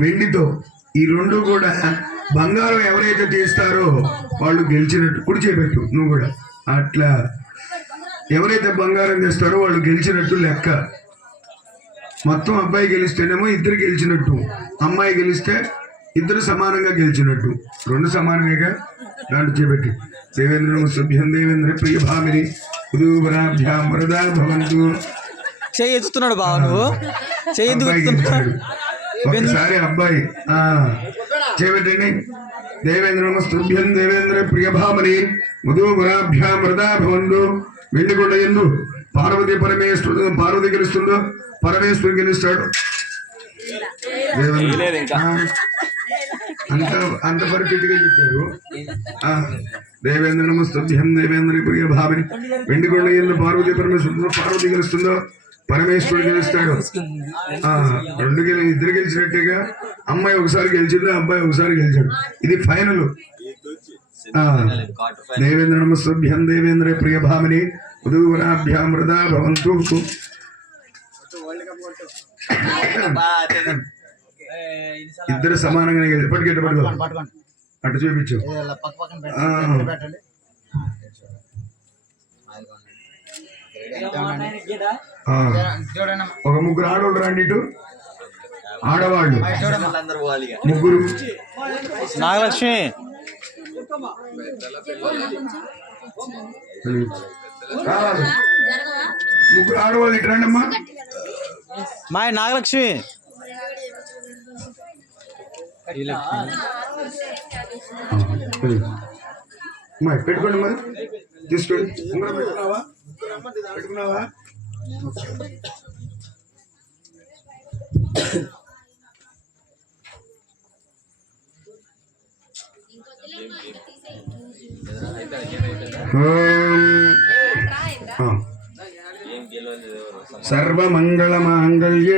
వెండితో ఈ రెండు కూడా బంగారం ఎవరైతే తీస్తారో వాళ్ళు గెలిచినట్టు. కుడి చేపెట్టు నువ్వు కూడా. అట్లా ఎవరైతే బంగారం తెస్తారో వాళ్ళు గెలిచినట్టు లెక్క. మొత్తం అబ్బాయి గెలిస్తేనేమో ఇద్దరు గెలిచినట్టు, అమ్మాయి గెలిస్తే ఇద్దరు సమానంగా గెలిచినట్టు. రెండు సమానమేగా. దాంట్లో చేపెట్టి దేవేంద్ర సభ్యం దేవేంద్ర ప్రియ భామిని ఉదూబరాభ్యాం వరదా భవంతు. చేస్తున్నాడు బావ, నువ్వు ఒకసారి అబ్బాయి చేపెట్టండి. దేవేంద్ర నమస్తుభ్యం దేవేంద్ర ప్రియ భామని ఉదూబరాభ్యాం వరదా భవంతు. వెండికొండ ఎందు పార్వతి పరమేశ్వరుడు, పార్వతి గెలుస్తుందో పరమేశ్వరుడు గెలుస్తాడు. అంత పర్ఫెక్ట్ గా చెప్పారు. దేవేంద్ర నమస్తుభ్యం దేవేంద్ర ప్రియ భామని వెండికొండ ఎందు పార్వతి పరమేశ్వరుడు, పార్వతి గెలుస్తుందో పరమేశ్వరుడు గెలుస్తాడు. ఇద్దరు గెలిచినట్టేగా. అమ్మాయి ఒకసారి గెలిచింది, అబ్బాయి ఒకసారి గెలిచాడు. ఇది ఫైనల్. దేవేంద్ర నమస్తుభ్యం దేవేంద్ర ప్రియ భామని ఉదూవరాభ్యాం వరదా భవంతు. ఇద్దరు సమానంగా ఎప్పటికెట్టు పడుకో. అటు చూపించు. ఒక ముగ్గురు ఆడవాళ్ళు రండి. ఇటు ఆడవాళ్ళు ముగ్గురు. నాగలక్ష్మి ముగ్గురు ఆడవాళ్ళు ఇటు రండి అమ్మా. మా నాగలక్ష్మి పెట్టుకోండి మరి. తీసుకోండి. పెట్టుకున్నావా? సర్వమంగళ మాంగళ్యే